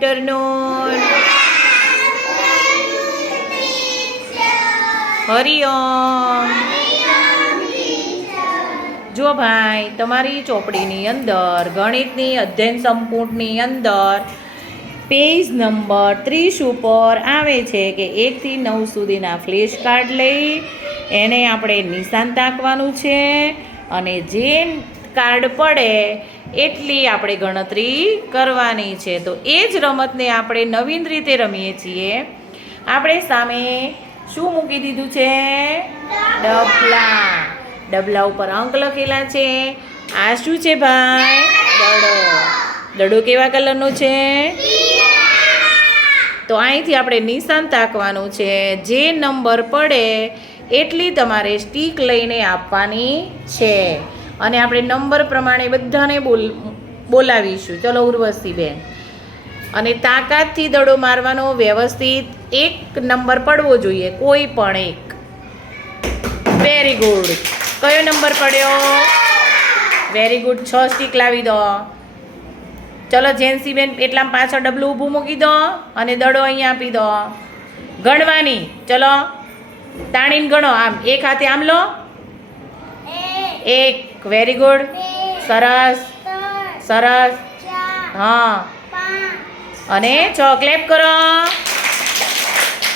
Afternoon Hariom જો ભાઈ, તમારી ચોપડીની અંદર, ગણિતની અધ્યયન સંપૂર્ણની અંદર પેજ નંબર ત્રીસ ઉપર આવે છે કે એકથી નવ સુધીના ફ્લેશ કાર્ડ લઈ, એને આપણે નિશાન તાકવાનું છે, અને જે કાર્ડ પડે એટલી આપણે ગણતરી કરવાની છે. તો એ જ રમતને આપણે નવીન રીતે રમીએ છીએ. આપણે સામે શું મૂકી દીધું છે? ડબલા. ડબલા ઉપર અંક લખેલા છે. આ શું છે ભાઈ? દડો. દડો કેવા કલરનો છે? તો અહીંથી આપણે નિશાન તાકવાનું છે. જે નંબર પડે એટલી તમારે સ્ટીક લઈને આપવાની છે. અને આપણે નંબર પ્રમાણે બધાને બોલ, બોલાવીશું. ચલો, ઉર્વશી બેન. અને તાકાતથી દડો મારવાનો વ્યવસ્થિત એક નંબર પડવો જોઈએ, કોઈ પણ એક. વેરી ગુડ કયો નંબર પડ્યો? વેરી ગુડ છ સ્ટીક લાવી દો. ચલો જેન્સીબેન એટલા પાછળ ડબલું ઊભું મૂકી દો અને દડો અહીંયા આપી દો. ગણવાની. ચલો, તાણીને ગણો. આમ, એક હાથે આમ લો. એક. વેરી ગુડ સરસ. સરસ. હા. અને છ ક્લેપ કરો.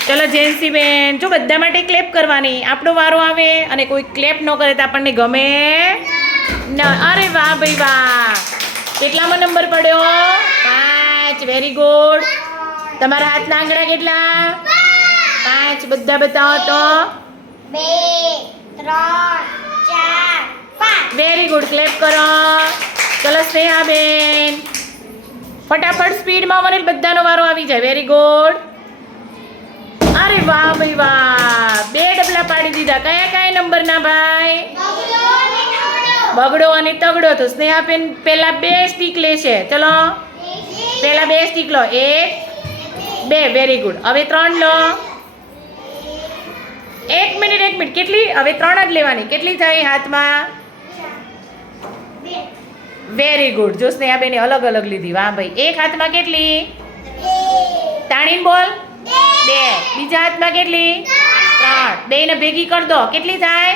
ચલો જેન્સી બેન જો બધા માટે ક્લેપ કરવાની. આપણો વારો આવે અને કોઈ ક્લેપ ન કરે તો આપણને ગમે ન. અરે વાહ ભાઈ વાહ. કેટલામાં નંબર પડ્યો? પાંચ. વેરી ગુડ તમારા હાથના આંગળા કેટલા? પાંચ. બધા બતાવો તો. બે ત્રણ વેરી ગુડ ક્લેપ કરો. ચલો સ્નેહાબેન. ફટાફટ સ્પીડમાં મને બધાનો વારો આવી જાય. વેરી ગુડ અરે વાહ ભાઈ વાહ. બે ડબલા પાડી દીધા. કયા કયા નંબરના ભાઈ? બગડો અને તગડો. તો સ્નેહાબેન પહેલા બે સ્ટીક લેશે. ચલો. પહેલા બે સ્ટીક લો. એક, બે. વેરી ગુડ હવે ત્રણ લો. એક મિનિટ એક મિનિટ. કેટલી? હવે ત્રણ જ લેવાની. કેટલી થાય હાથમાં? વેરી ગુડ જો સ્નેહાબેને અલગ અલગ લીધી. વાહ ભાઈ. એક હાથમાં કેટલી? તાણીને બોલ. બે. બીજા હાથમાં કેટલી? ત્રણ. બેને ભેગી કર દો. કેટલી થાય?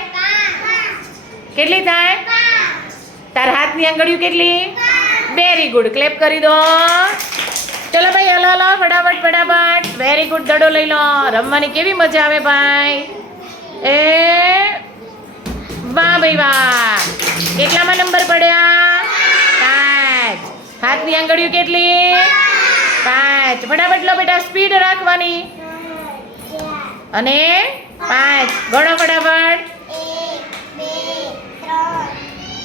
કેટલી થાય? તાર હાથની આંગળીઓ કેટલી? વેરી ગુડ ક્લેપ કરી દો. ચલો ભાઈ, હલો હલો. ફટાફટ ફટાફટ. વેરી ગુડ દડો લઈ લો. રમવાની કેવી મજા આવે ભાઈ? એ? વાહ ભાઈ, વાહ. કેટલામાં નંબર પડ્યા? હાથની આંગળીઓ કેટલી? પાંચ. ફટાફટ લો બેટા, સ્પીડ રાખવાની. અને પાંચ. ગણો ફટાફટ.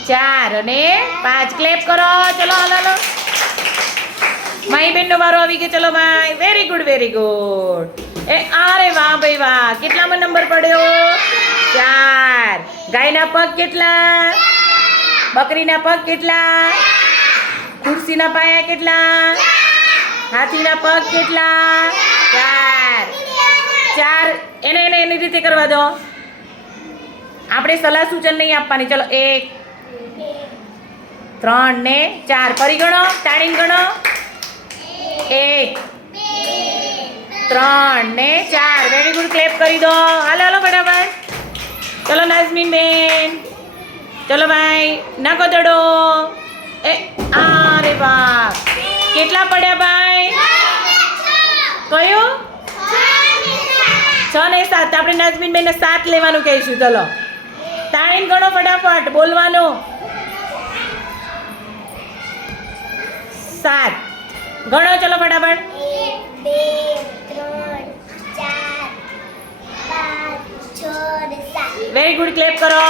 ચાર અને પાંચ. ક્લેપ કરો. ચલો, હલો માઈ બેનનો વારો આવી ગયો. ચલો, ભાઈ. વેરી ગુડ વેરી ગુડ એ અરે વાહ, ભાઈ, વાહ. કેટલામાં નંબર પડ્યો? ચાર. ગાયના પગ કેટલા? બકરીના પગ કેટલા? ખુરશીના પાયા કેટલા? હાથીના પગ કેટલા? ચાર. ચાર. એને એને, એની રીતે કરવા દો. આપણે સલાહ સૂચન નહીં આપવાની. ચલો, એક, ત્રણ ને ચાર. ફરી ગણો તાળીને ગણો. એક, ત્રણ ને ચાર. વેરી ગુડ ક્લેપ કરી દો. હાલો હાલો, ફટાફટ. ચલો, નાઝમીન બેન. ચલો, ભાઈ, નાખો દડો. એ અરે વાહ કેટલા પડ્યા ભાઈ? કયો? છ ને સાત. આપણે નાઝમીન બેને સાત લેવાનું કહીશું. ચલો. તાળીને ગણો ફટાફટ. બોલવાનો. સાત. ગણો ચલો ફટાફટ. વેરી ગુડ ક્લેપ કરો.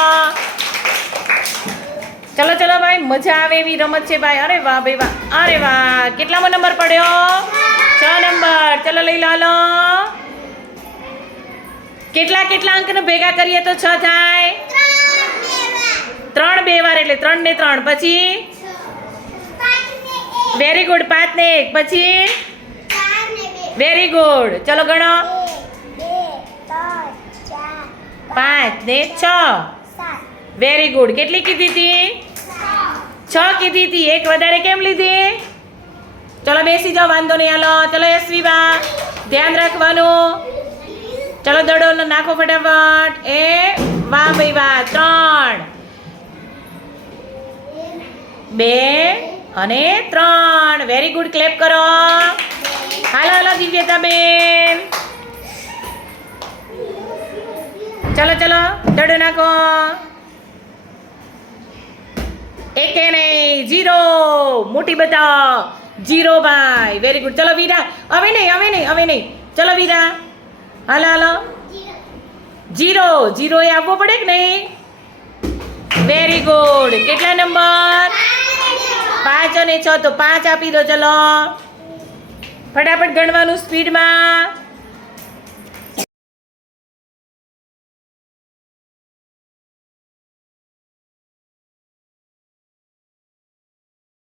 ચલો ચલો ભાઈ, મજા આવે એવી રમત છે ભાઈ. અરે વાહ, ભાઈ, વાહ. અરે વાહ, કેટલામો નંબર પડ્યો? છ નંબર. ચલો, લઈ લો કેટલા કેટલા અંકને ભેગા કરીએ તો છ થાય? ત્રણ બે વાર એટલે ત્રણ ને ત્રણ. પછી? વેરી ગુડ પાંચ ને એક. પછી? વેરી ગુડ ચલો, ગણો. પાંચ ને છ. વેરી ગુડ કેટલી કીધી હતી? છ કીધી હતી, એક વધારે કેમ લીધી? ચલો બેસી જાઓ, વાંધો નહીં, હાલો, ચલો યશવી બા ધ્યાન રાખવાનું. ચલો દડો નાખો ફટાફટ. એ, વાહ ભાઈ, વાહ, ત્રણ. બે અને ત્રણ. વેરી ગુડ ક્લેપ કરો. હાલો હાલો દિવ્યતા બેન ચલો ચલો, દડો નાખો. એકે નહીં જીરો. મોટી બતા જીરો ભાઈ. વેરી ગુડ ચલો વીરા. હવે નહીં હવે નહીં હવે નહીં. ચલો વીરા. હાલો હાલો. જીરો. જીરો એ આપવો પડે કે નહીં? વેરી ગુડ કેટલા નંબર? પાંચ અને છ. તો પાંચ આપી દો, ચલો. ફટાફટ ગણવાનું સ્પીડમાં.